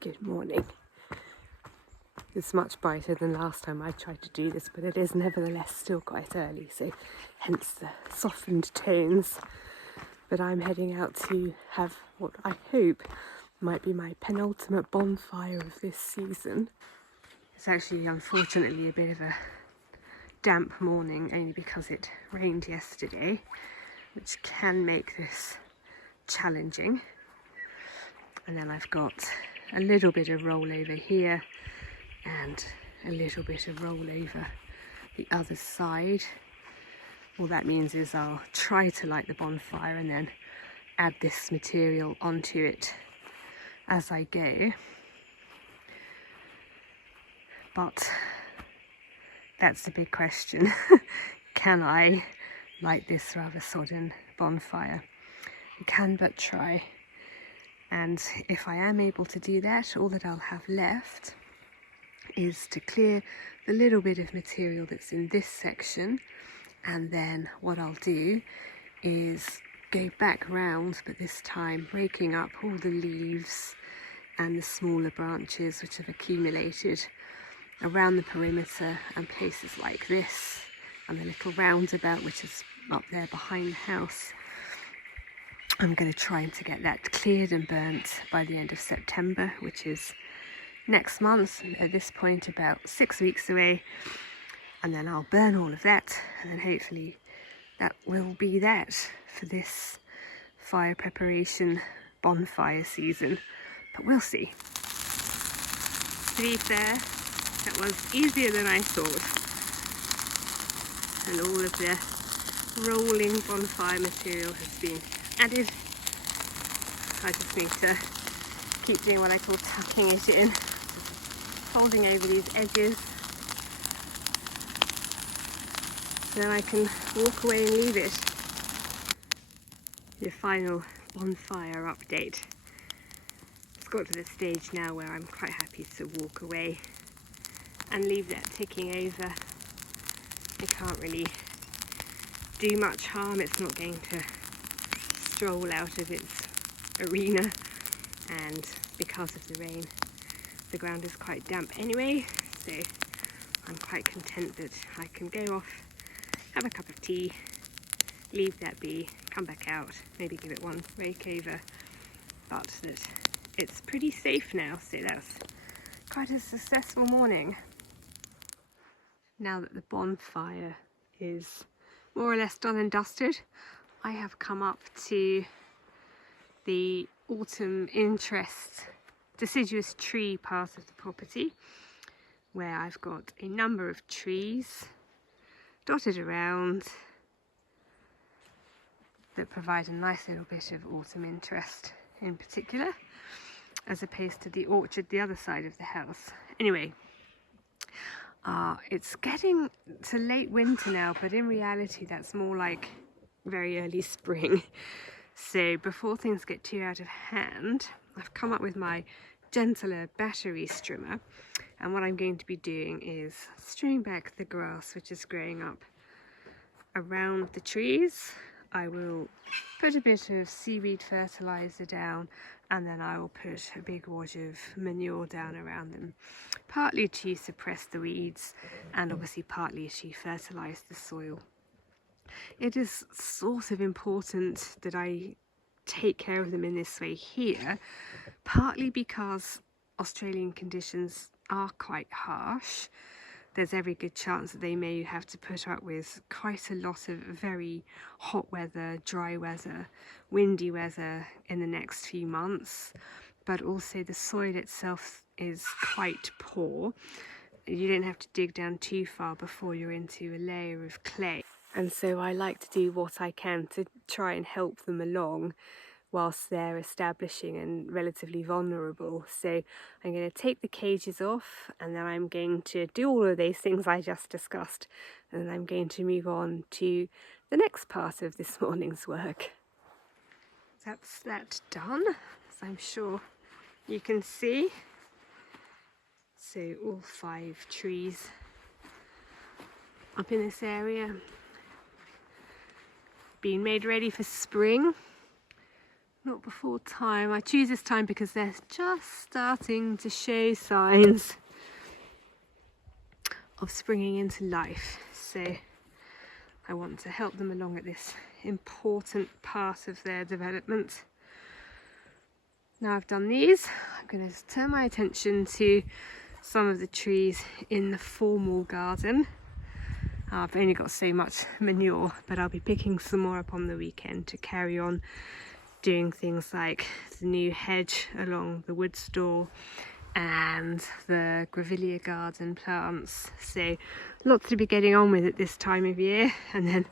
Good morning. It's much brighter than last time I tried to do this, but it is nevertheless still quite early, so hence the softened tones. But I'm heading out to have what I hope might be my penultimate bonfire of this season. It's actually unfortunately a bit of a damp morning, only because it rained yesterday, which can make this challenging. And then I've got a little bit of rollover here and a little bit of rollover the other side. All that means is I'll try to light the bonfire and then add this material onto it as I go. But that's the big question. Can I light this rather sodden bonfire? I can but try. And if I am able to do that, all that I'll have left is to clear the little bit of material that's in this section, and then what I'll do is go back round, but this time raking up all the leaves and the smaller branches which have accumulated around the perimeter and places like this, and the little roundabout which is up there behind the house. I'm going to try to get that cleared and burnt by the end of September, which is next month, at this point about 6 weeks away. And then I'll burn all of that, and then hopefully that will be that for this fire preparation bonfire season. But we'll see. To be fair, that was easier than I thought. And all of the rolling bonfire material has been added. I just need to keep doing what I call tucking it in, folding over these edges, so then I can walk away and leave it. The final bonfire update. It's got to the stage now where I'm quite happy to walk away and leave that ticking over. It can't really do much harm. It's not going to stroll out of its arena, and because of the rain the ground is quite damp anyway, so I'm quite content that I can go off, have a cup of tea, leave that be, come back out, maybe give it one rake over, but that it's pretty safe now. So that's quite a successful morning. Now that the bonfire is more or less done and dusted, I have come up to the autumn interest deciduous tree part of the property, where I've got a number of trees dotted around that provide a nice little bit of autumn interest in particular, as opposed to the orchard the other side of the house. Anyway, it's getting to late winter now, but in reality that's more like very early spring. So before things get too out of hand, I've come up with my gentler battery strimmer, and what I'm going to be doing is stringing back the grass which is growing up around the trees. I will put a bit of seaweed fertilizer down, and then I will put a big wad of manure down around them, partly to suppress the weeds and obviously partly to fertilize the soil. It is sort of important that I take care of them in this way here, partly because Australian conditions are quite harsh. There's every good chance that they may have to put up with quite a lot of very hot weather, dry weather, windy weather in the next few months, but also the soil itself is quite poor. You don't have to dig down too far before you're into a layer of clay. And so I like to do what I can to try and help them along whilst they're establishing and relatively vulnerable. So I'm going to take the cages off, and then I'm going to do all of those things I just discussed, and then I'm going to move on to the next part of this morning's work. That's that done, as I'm sure you can see. So all 5 trees up in this area being made ready for spring. not before time. I choose this time because they're just starting to show signs of springing into life. So I want to help them along at this important part of their development. Now I've done these, I'm going to turn my attention to some of the trees in the formal garden. I've only got so much manure, but I'll be picking some more up on the weekend to carry on doing things like the new hedge along the wood stall and the grevillea garden plants. So lots to be getting on with at this time of year, and then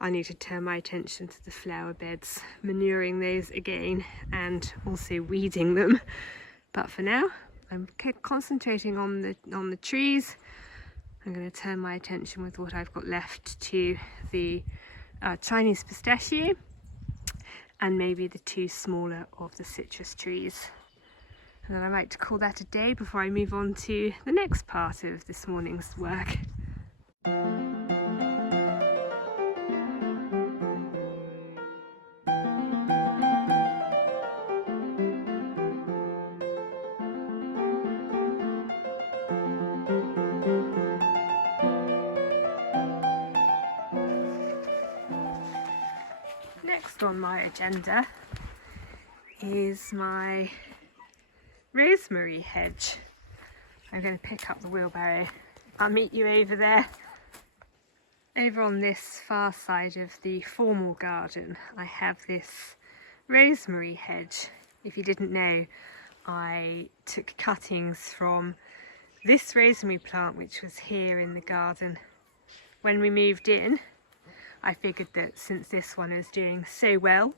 I need to turn my attention to the flower beds, manuring those again and also weeding them. But for now I'm concentrating on the trees. I'm going to turn my attention with what I've got left to the Chinese pistachio and maybe the 2 smaller of the citrus trees. And then I like to call that a day before I move on to the next part of this morning's work. Next on my agenda is my rosemary hedge. I'm going to pick up the wheelbarrow. I'll meet you over there. Over on this far side of the formal garden, I have this rosemary hedge. If you didn't know, I took cuttings from this rosemary plant, which was here in the garden. When we moved in, I figured that since this one is doing so well,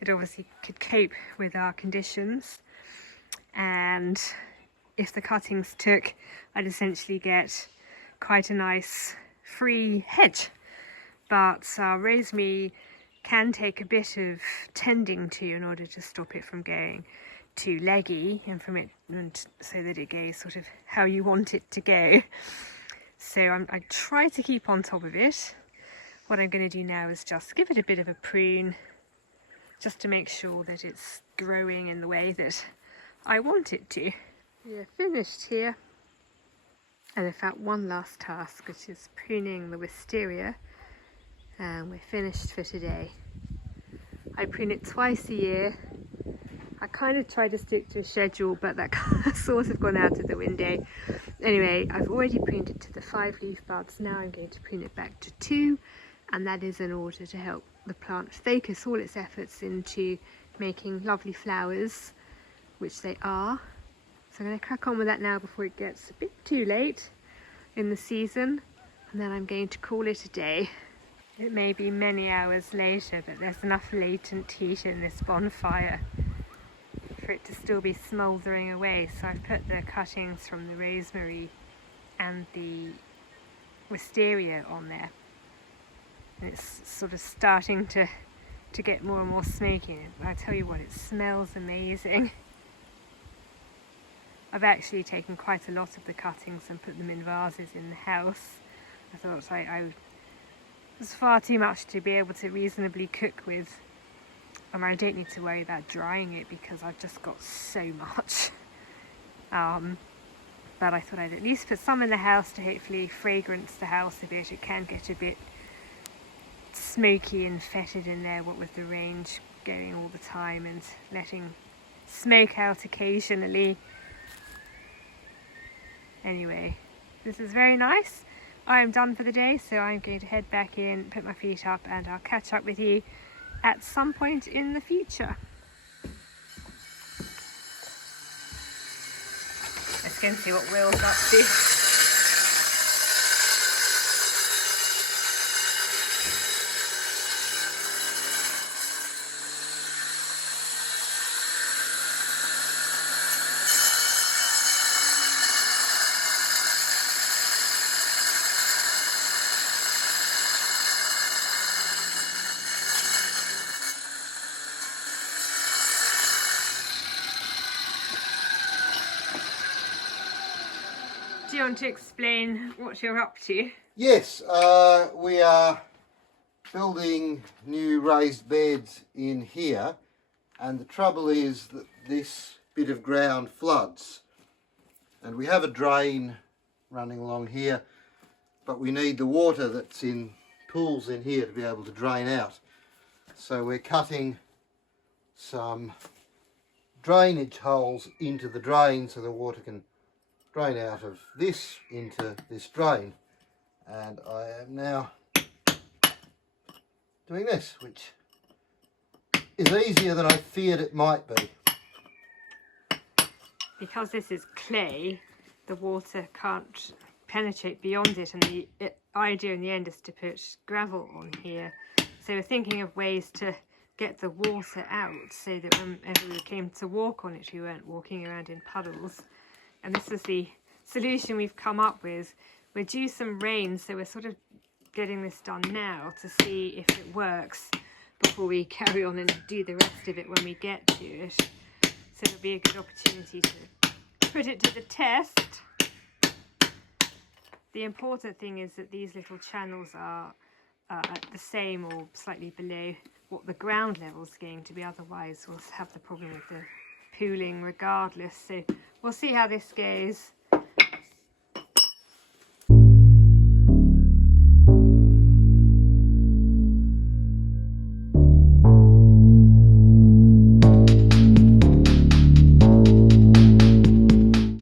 it obviously could cope with our conditions, and if the cuttings took, I'd essentially get quite a nice free hedge. But rosemary can take a bit of tending to in order to stop it from going too leggy and so that it goes sort of how you want it to go. So I try to keep on top of it. What I'm going to do now is just give it a bit of a prune, just to make sure that it's growing in the way that I want it to. We're finished here, and in fact one last task, which is pruning the wisteria, and we're finished for today. I prune it twice a year. I kind of try to stick to a schedule, but that sort of gone out of the window. Anyway, I've already pruned it to the 5 leaf buds. Now I'm going to prune it back to 2, and that is in order to help the plant focus all its efforts into making lovely flowers, which they are. So I'm going to crack on with that now before it gets a bit too late in the season, and then I'm going to call it a day. It may be many hours later, but there's enough latent heat in this bonfire for it to still be smouldering away. So I've put the cuttings from the rosemary and the wisteria on there, and it's sort of starting to get more and more smoky. I tell you what, it smells amazing. I've actually taken quite a lot of the cuttings and put them in vases in the house. I thought it was far too much to be able to reasonably cook with. I don't need to worry about drying it because I've just got so much. But I thought I'd at least put some in the house to hopefully fragrance the house a bit. It can get a bit smoky and fetid in there, what with the range going all the time and letting smoke out occasionally. Anyway, this is very nice. I am done for the day, so I'm going to head back in, put my feet up, and I'll catch up with you at some point in the future. Let's go and see what Will's up to. Do you want to explain what you're up to? Yes, we are building new raised beds in here And the trouble is that this bit of ground floods, and we have a drain running along here, but we need the water that's in pools in here to be able to drain out. So we're cutting some drainage holes into the drain so the water can drain out of this into this drain. And I am now doing this, which is easier than I feared it might be. Because this is clay, the water can't penetrate beyond it, and the idea in the end is to put gravel on here. So we're thinking of ways to get the water out so that whenever we came to walk on it, we weren't walking around in puddles. And this is the solution we've come up with. We're due some rain, so we're sort of getting this done now to see if it works before we carry on and do the rest of it when we get to it. So it'll be a good opportunity to put it to the test. The important thing is that these little channels are at the same or slightly below what the ground level is going to be, otherwise we'll have the problem with the pooling regardless. So we'll see how this goes.